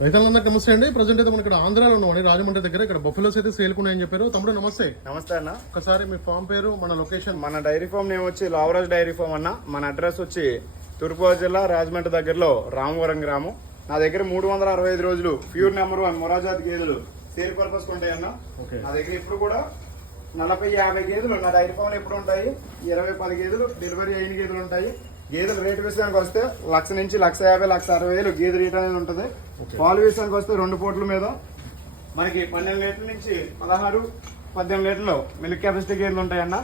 రైతులందరికీ నమస్తే అండి. ప్రజెంట్ అయితే మనం ఇక్కడ ఆంధ్రాలో ఉన్నామండి. రాజమండ్రి దగ్గర ఇక్కడ బఫెలోస్ అయితే సేల్కున్నాయని చెప్పారు. తమ్ముడు నమస్తే. నమస్తే అన్న. ఒకసారి మీ ఫామ్ పేరు మన లొకేషన్ మన డైరీ ఫామ్ నేమ్ వచ్చి లావరాజ్ డైరీ ఫామ్ అన్న. మన అడ్రస్ వచ్చి తూర్పుగోదావరి జిల్లా రాజమండ్రి దగ్గరలో రామవరం గ్రామం. నా దగ్గర మూడు వందల అరవై ఐదు రోజులు ప్యూర్ నెంబర్ వన్ మొరాజాత్ గేదెలు సేల్ పర్పస్ ఉంటాయన్న ఓకే. నా దగ్గర ఇప్పుడు కూడా నలభై యాభై గేదెలు నా డైరీ ఫామ్ ఎప్పుడు ఉంటాయి? ఇరవై పది గేదెలు డెలివరీ అయిన గేదెలు ఉంటాయి. గేదెల రేటు విషయానికి వస్తే లక్ష నుంచి లక్ష యాభై లక్ష అరవై వేలు గేదె రేట్ అనేది ఉంటుంది. పాలు విషయానికి వస్తే రెండు పూట్ల మీద మనకి పన్నెండు లీటర్ల నుంచి పదహారు పద్దెనిమిది లీటర్లు మిల్క్ కెపాసిటీ గేదెలు ఉంటాయన్న.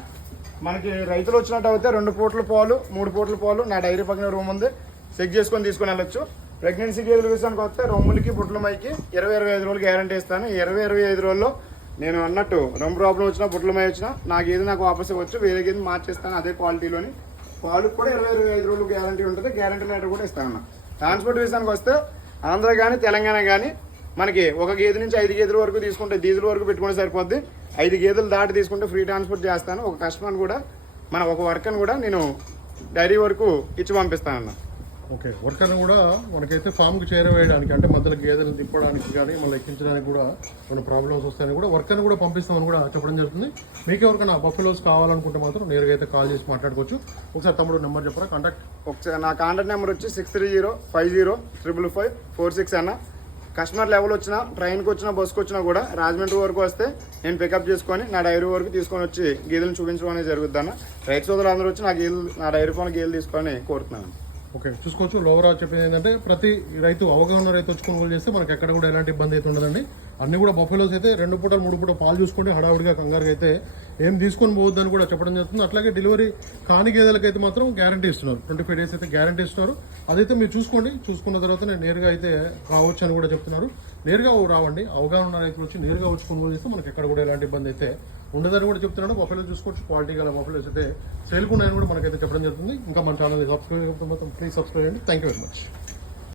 మనకి రైతులు వచ్చినట్టు అయితే రెండు పూట్ల పాలు మూడు పూట్ల పాలు నా డైరీ పక్కన రూమ్ ఉంది. చెక్ చేసుకొని తీసుకొని వెళ్ళొచ్చు. ప్రెగ్నెన్సీ గేదెల విషయానికి వస్తే రొమ్ములకి బుట్లమైకి ఇరవై ఇరవై ఐదు రోజులు గ్యారంటీ ఇస్తాను. ఇరవై ఇరవై ఐదు రోజుల్లో నేను అన్నట్టు రొమ్ము ప్రాబ్లం వచ్చినా బుట్లమై వచ్చినా నాకు ఏది నాకు వాపస్ ఇవ్వచ్చు. వేరే గేదె మార్చేస్తాను అదే క్వాలిటీలోని పాలకు కూడా ఇరవై ఇరవై ఐదు రోజులు గ్యారంటీ ఉంటుంది. గ్యారంటీ లెటర్ కూడా ఇస్తాను ట్రాన్స్పోర్ట్ విషయానికి వస్తే ఆంధ్ర కానీ తెలంగాణ కానీ మనకి ఒక గేదె నుంచి ఐదు గేదెల వరకు తీసుకుంటే డీజిల్ వరకు పెట్టుకుంటే సరిపోద్ది. ఐదు గేదెలు దాటి తీసుకుంటే ఫ్రీ ట్రాన్స్పోర్ట్ చేస్తాను. ఒక కస్టమర్ కూడా మన ఒక వర్కర్ని కూడా నేను డైరీ వరకు ఇచ్చి పంపిస్తానన్న. ఓకే వర్కర్ని కూడా మనకైతే ఫామ్కి చేరవేయడానికి అంటే మధ్యలో గేదెలు తిప్పడానికి కానీ మళ్ళీ ఎక్కించడానికి కూడా కొన్ని ప్రాబ్లమ్స్ వస్తాయని కూడా వర్కర్ని కూడా పంపిస్తామని కూడా చెప్పడం జరుగుతుంది. మీకు ఎవరికైనా బఫెలోస్ కావాలనుకుంటే మాత్రం నేరుగా అయితే కాల్ చేసి మాట్లాడుకోవచ్చు. ఒకసారి తమ్ముడు నెంబర్ చెప్పరా కాంటాక్ట్? ఒకసారి నా కాంటాక్ట్ నెంబర్ వచ్చి six three zero five zero triple five four six అన్న. కస్టమర్ లెవెల్ వచ్చినా ట్రైన్కి వచ్చినా బస్కి వచ్చినా కూడా రాజమండ్రి వరకు వస్తే నేను పికప్ చేసుకొని నా డైరీ వరకు తీసుకొని వచ్చి గేదెలను చూపించడం అనేది జరుగుద్ది అన్న. రైతు సోదరులు అందరూ వచ్చి నా గేదెలు నా డైరీ ఫోన్ గేదెలు తీసుకొని కోరుతున్నాను. ఓకే చూసుకోవచ్చు. లోవరా చెప్పేది ఏంటంటే ప్రతి రైతు అవగాహన రైతు వచ్చి కొనుగోలు చేస్తే మనకి ఎక్కడ కూడా ఎలాంటి ఇబ్బంది అయితే ఉండదండి. అన్ని కూడా బఫెలోస్ అయితే రెండు పూట మూడు పూట పాలు చూసుకుంటే హడావుడిగా కంగారుగా అయితే ఏం తీసుకొని పోవద్దని కూడా చెప్పడం జరుగుతుంది. అట్లాగే డెలివరీ కాని గేదెలకు అయితే మాత్రం గ్యారంటీ ఇస్తున్నారు. ట్వంటీ ఫైవ్ డేస్ అయితే గ్యారంటీ ఇస్తున్నారు. అదైతే మీరు చూసుకోండి. చూసుకున్న తర్వాత నేను నేరుగా అయితే రావచ్చు అని కూడా చెప్తున్నారు. నేరుగా రావండి. అవగాహన ఉన్న రైతులు వచ్చి నేరుగా వచ్చి కొనుగోలు చేస్తే మనకి ఎక్కడ కూడా ఎలాంటి ఇబ్బంది అయితే ఉండదని కూడా చెప్తున్నాడు బఫెలో చూసుకోవచ్చు క్వాలిటీ గల బఫెలోస్ అయితే సేల్కున్నాయని కూడా మనకైతే చెప్పడం జరుగుతుంది. ఇంకా మన ఛానల్ సబ్స్క్రైబ్ మొత్తం ప్లీజ్ సబ్స్క్రైబ్ అండి థ్యాంక్ యూ వెరీ మచ్